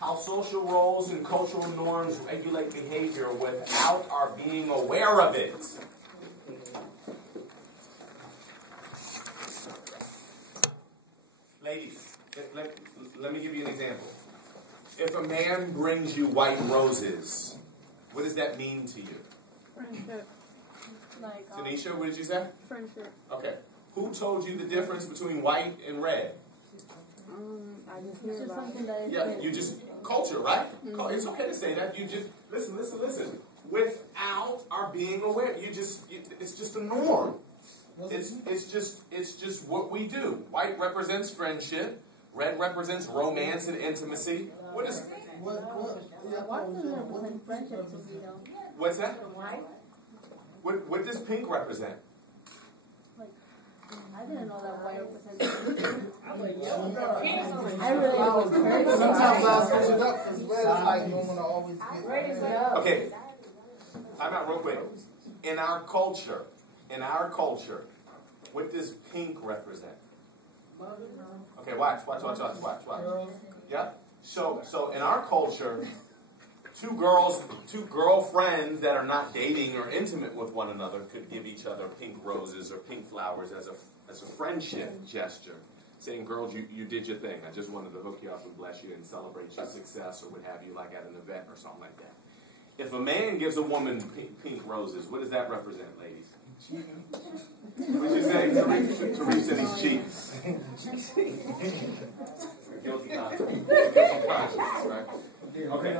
how social roles and cultural norms regulate behavior without our being aware of it. Ladies, let me give you an example. If a man brings you white roses, what does that mean to you? Friendship. Tanisha, what did you say? Friendship. Okay. Who told you the difference between white and red? I just hear about it. Yeah, you just, culture, right? It's okay to say that. You just, listen. Without our being aware, it's just a norm. It's just what we do. White represents friendship. Red represents romance and intimacy. What does it represent friendship to me, though? What's that? What does pink represent? I didn't know that white represented. I really was very sometimes I switch it up because red is like you don't want to always get. Okay, I'm out real quick. In our culture, what does pink represent? Okay, watch. Yeah? So in our culture, two girlfriends that are not dating or intimate with one another could give each other pink roses or pink flowers as a friendship gesture, saying, girls, you did your thing. I just wanted to hook you up and bless you and celebrate your success or what have you, like at an event or something like that. If a man gives a woman pink roses, what does that represent, ladies? What you say? Teresa said he's cheating. Guilty conscience, right? Okay.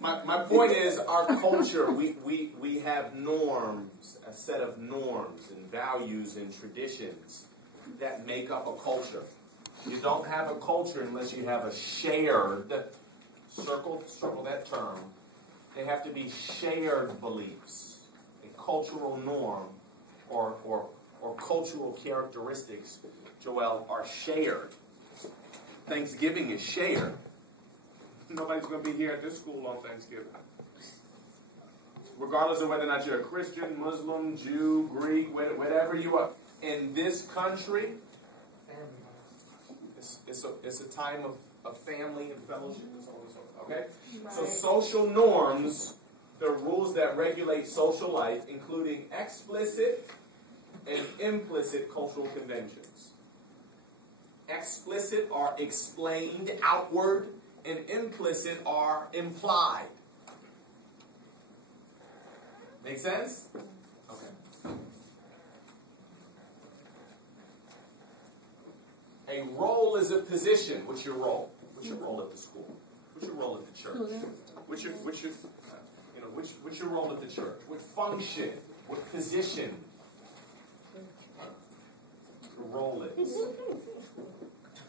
My point is, our culture, we have norms, a set of norms and values and traditions that make up a culture. You don't have a culture unless you have a shared, circle that term, they have to be shared beliefs, a cultural norm, or cultural characteristics, Joel, are shared. Thanksgiving is shared. Nobody's going to be here at this school on Thanksgiving. Regardless of whether or not you're a Christian, Muslim, Jew, Greek, whatever you are. In this country, it's a time of family and fellowship and so on and so forth. Okay? Right. So social norms, the rules that regulate social life, including explicit and implicit cultural conventions. Explicit are explained outward, and implicit are implied. Make sense? Okay. A role is a position. What's your role? What's your role at the school? What's your role at the church? What's your role at the church? What function? What position? The role is.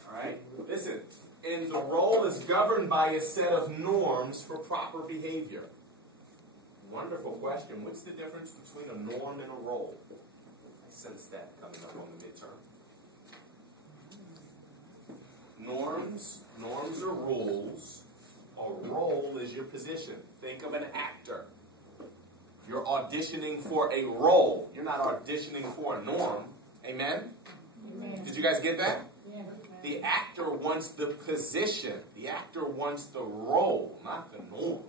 All right? Listen. And the role is governed by a set of norms for proper behavior. Wonderful question. What's the difference between a norm and a role? I sense that coming up on the midterm. Norms are rules. A role is your position. Think of an actor. You're auditioning for a role. You're not auditioning for a norm. Amen? Amen. Did you guys get that? Yeah. The actor wants the position. The actor wants the role, not the norm.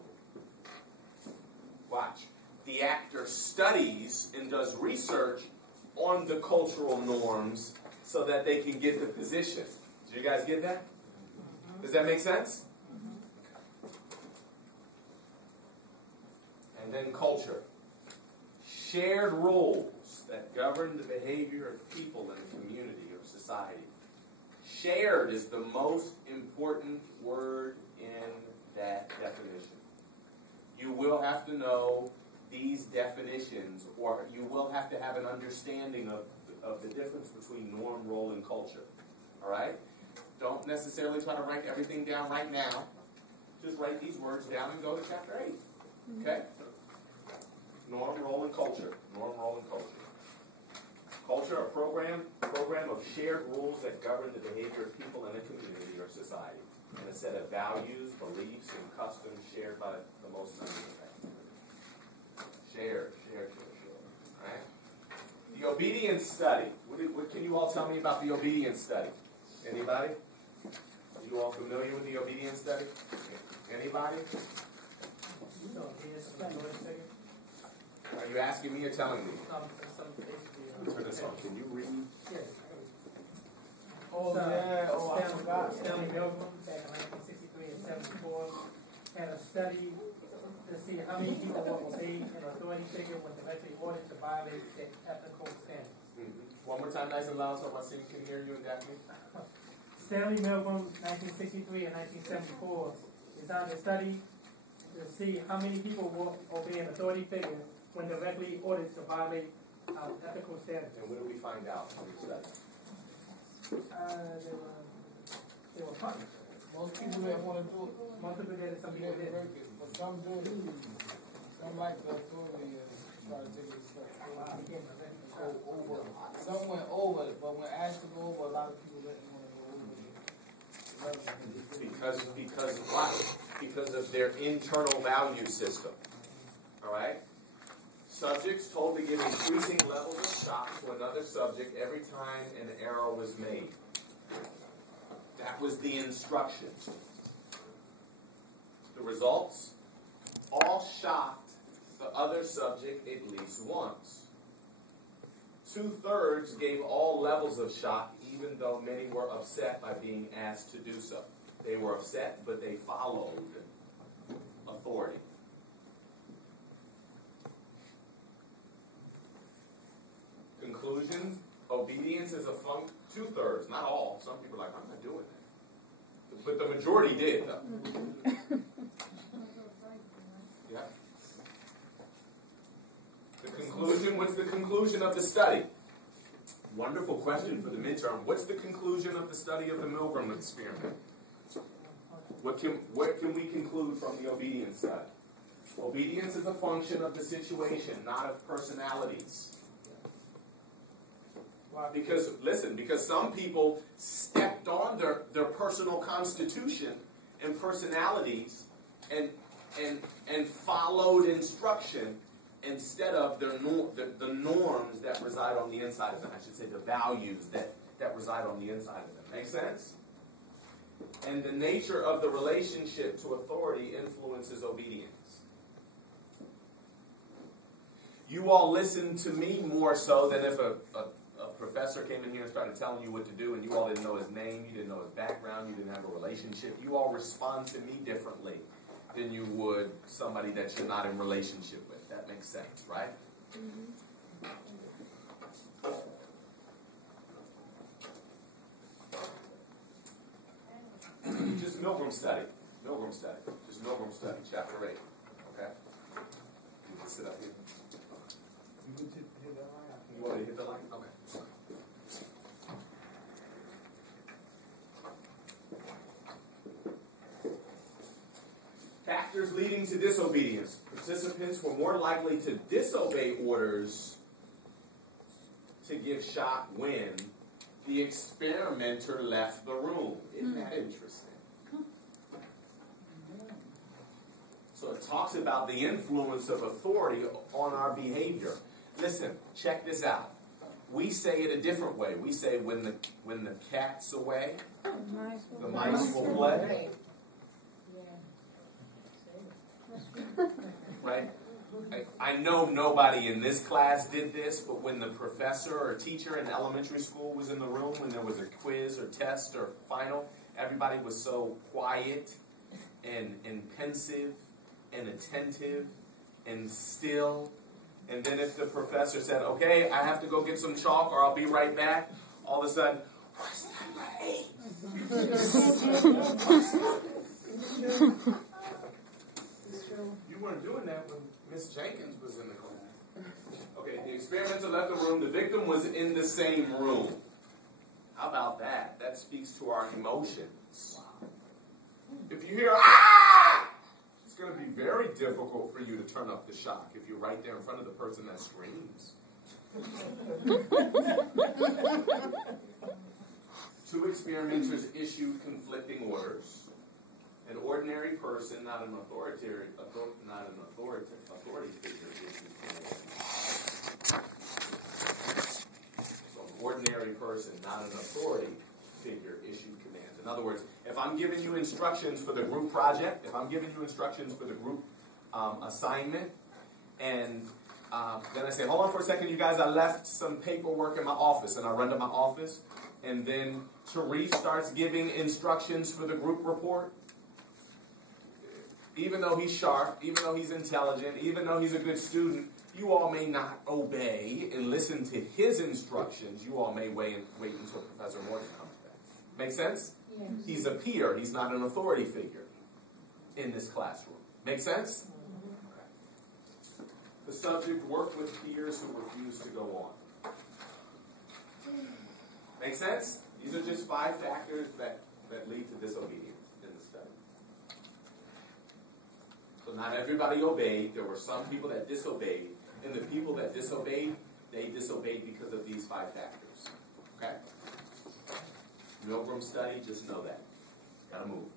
Watch. The actor studies and does research on the cultural norms so that they can get the position. Did you guys get that? Does that make sense? And then culture. Shared rules that govern the behavior of people in a community or society. Shared is the most important word in that definition. You will have to know these definitions, or you will have to have an understanding of the difference between norm, role, and culture. All right? Don't necessarily try to write everything down right now. Just write these words down and go to chapter 8. Okay? Norm, role, and culture. Norm, role, and culture. Culture, a program of shared rules that govern the behavior of people in a community or society, and a set of values, beliefs, and customs shared by the most members of that community. Shared. All right? The obedience study. What can you all tell me about the obedience study? Anybody? You all familiar with the obedience study? Anybody? Are you asking me or telling me? Turn this on. Can you read? Oh, yeah. Oh, I forgot. Stanley Milgram, back in 1963 and 74, had a study to see how many people were obeyed an authority figure when directly ordered to violate their ethical standards. One more time, nice and loud, so my city can hear you and Daphne. Stanley Milgram, 1963 and 1974, designed a study to see how many people will obey an authority figure when directly ordered to violate ethical standards. And what did we find out from the study? They were punished. Most people that want to do it, Most people did it, some people they didn't. break it. But some do it. Some like the authority and try to take it a step over. Some went over it, but when asked to go over, a lot of people didn't want to go over it. Because why? Because of their internal value system. All right? Subjects told to give increasing levels of shock to another subject every time an error was made. That was the instruction. The results? All shocked the other subject at least once. 2/3 gave all levels of shock, even though many were upset by being asked to do so. They were upset, but they followed authority. Conclusion, obedience is a 2/3, not all. Some people are like, I'm not doing that. But the majority did, though. Yeah. The conclusion, what's the conclusion of the study? Wonderful question for the midterm. What's the conclusion of the study of the Milgram experiment? What can we conclude from the obedience study? Obedience is a function of the situation, not of personalities. Because, listen, because some people stepped on their personal constitution and personalities and followed instruction instead of the norms that reside on the inside of them. I should say the values that reside on the inside of them. Make sense? And the nature of the relationship to authority influences obedience. You all listen to me more so than if a professor came in here and started telling you what to do and you all didn't know his name, you didn't know his background, you didn't have a relationship. You all respond to me differently than you would somebody that you're not in relationship with. That makes sense, right? Just Milgram study. Just Milgram study, chapter 8. Okay? You can sit up here. You want me to hit the line? Okay. Factors leading to disobedience. Participants were more likely to disobey orders to give shock when the experimenter left the room. Isn't that interesting? So it talks about the influence of authority on our behavior. Listen, check this out. We say it a different way. We say when the cat's away, the mice will play. Right? I know nobody in this class did this, but when the professor or teacher in elementary school was in the room, when there was a quiz or test or final, everybody was so quiet and pensive and attentive and still. And then if the professor said, okay, I have to go get some chalk or I'll be right back, all of a sudden, where's that right? You weren't doing that when Miss Jenkins was in the class. Okay, the experimenter left the room. The victim was in the same room. How about that? That speaks to our emotions. If you hear, ah! It's going to be very difficult for you to turn up the shock if you're right there in front of the person that screams. 2 experimenters issued conflicting orders. An ordinary person, not an authority figure, issued commands. So an ordinary person, not an authority figure, issued commands. In other words, if I'm giving you instructions for the group project, if I'm giving you instructions for the group assignment, and then I say, hold on for a second, you guys, I left some paperwork in my office, and I run to my office, and then Therese starts giving instructions for the group report. Even though he's sharp, even though he's intelligent, even though he's a good student, you all may not obey and listen to his instructions. You all may wait until Professor Morgan comes back. Make sense? Yes. He's a peer. He's not an authority figure in this classroom. Make sense? Okay. The subject, work with peers who refuse to go on. Make sense? These are just 5 factors that lead to disobedience in the study. So not everybody obeyed. There were some people that disobeyed. And the people that disobeyed, they disobeyed because of these 5 factors. Okay? Milgram study, just know that. Gotta move.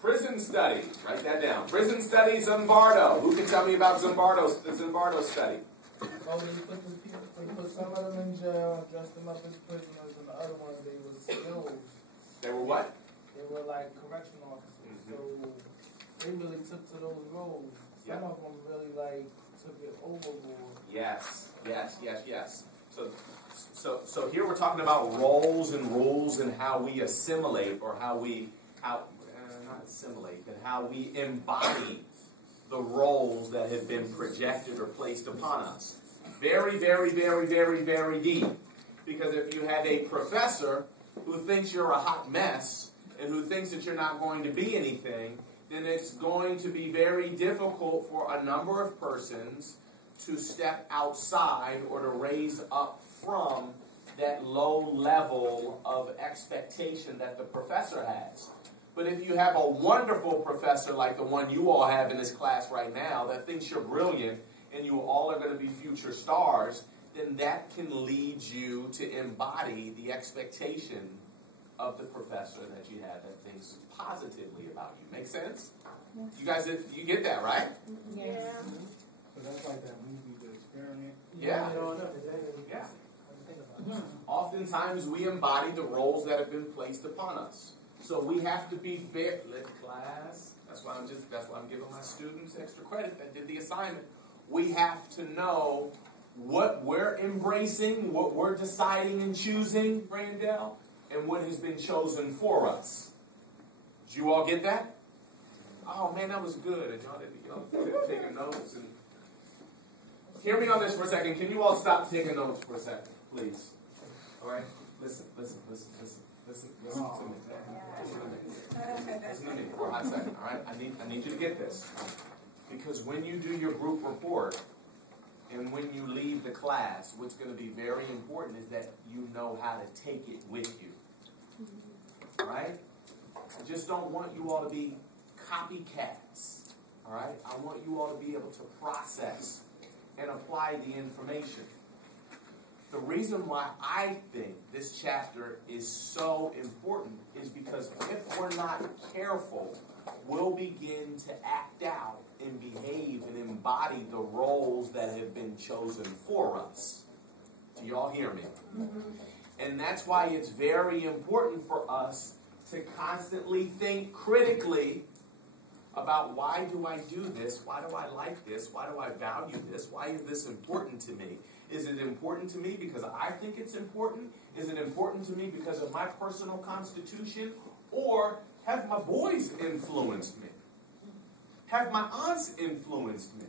Prison study. Write that down. Prison study, Zimbardo. Who can tell me about the Zimbardo study? Oh, they put some of them in jail, dressed them up as prisoners, and the other ones, they were skills. They were what? They were like correctional officers. Mm-hmm. So they really took to those roles. Some of them really like took it overboard. Yes. So here we're talking about roles and rules and how we assimilate, or how not assimilate, but how we embody the roles that have been projected or placed upon us. Very, very, very, very, very deep. Because if you have a professor who thinks you're a hot mess and who thinks that you're not going to be anything, then it's going to be very difficult for a number of persons to step outside or to raise up from that low level of expectation that the professor has. But if you have a wonderful professor like the one you all have in this class right now that thinks you're brilliant and you all are going to be future stars, then that can lead you to embody the expectation of the professor that you have that thinks positively about you. Make sense? Yeah. You guys, you get that, right? Yes. So that's like that movie, The Experiment. Yeah. Yeah. Oftentimes we embody the roles that have been placed upon us. So we have to be fair. Class. That's why I'm giving my students extra credit that did the assignment. We have to know what we're embracing, what we're deciding and choosing, Brandell, and what has been chosen for us. Did you all get that? Oh man, that was good. And y'all taking notes. And hear me on this for a second. Can you all stop taking notes for a second, please? All right? Listen to me. Listen to me for a hot second. All right? I need you to get this. Because when you do your group report and when you leave the class, what's going to be very important is that you know how to take it with you. All right? I just don't want you all to be copycats. All right? I want you all to be able to process and apply the information. The reason why I think this chapter is so important is because if we're not careful, we'll begin to act out and behave and embody the roles that have been chosen for us. Do you all hear me? Mm-hmm. And that's why it's very important for us to constantly think critically about, why do I do this? Why do I like this? Why do I value this? Why is this important to me? Is it important to me because I think it's important? Is it important to me because of my personal constitution? Or have my boys influenced me? Have my aunts influenced me?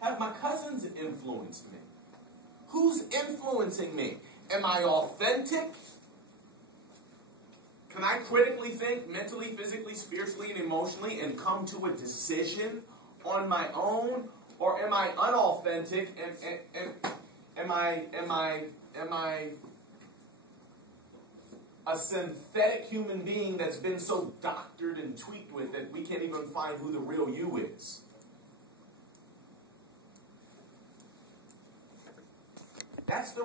Have my cousins influenced me? Who's influencing me? Am I authentic? Can I critically think mentally, physically, spiritually, and emotionally and come to a decision on my own? Or am I unauthentic and am I a synthetic human being that's been so doctored and tweaked with that we can't even find who the real you is? That's the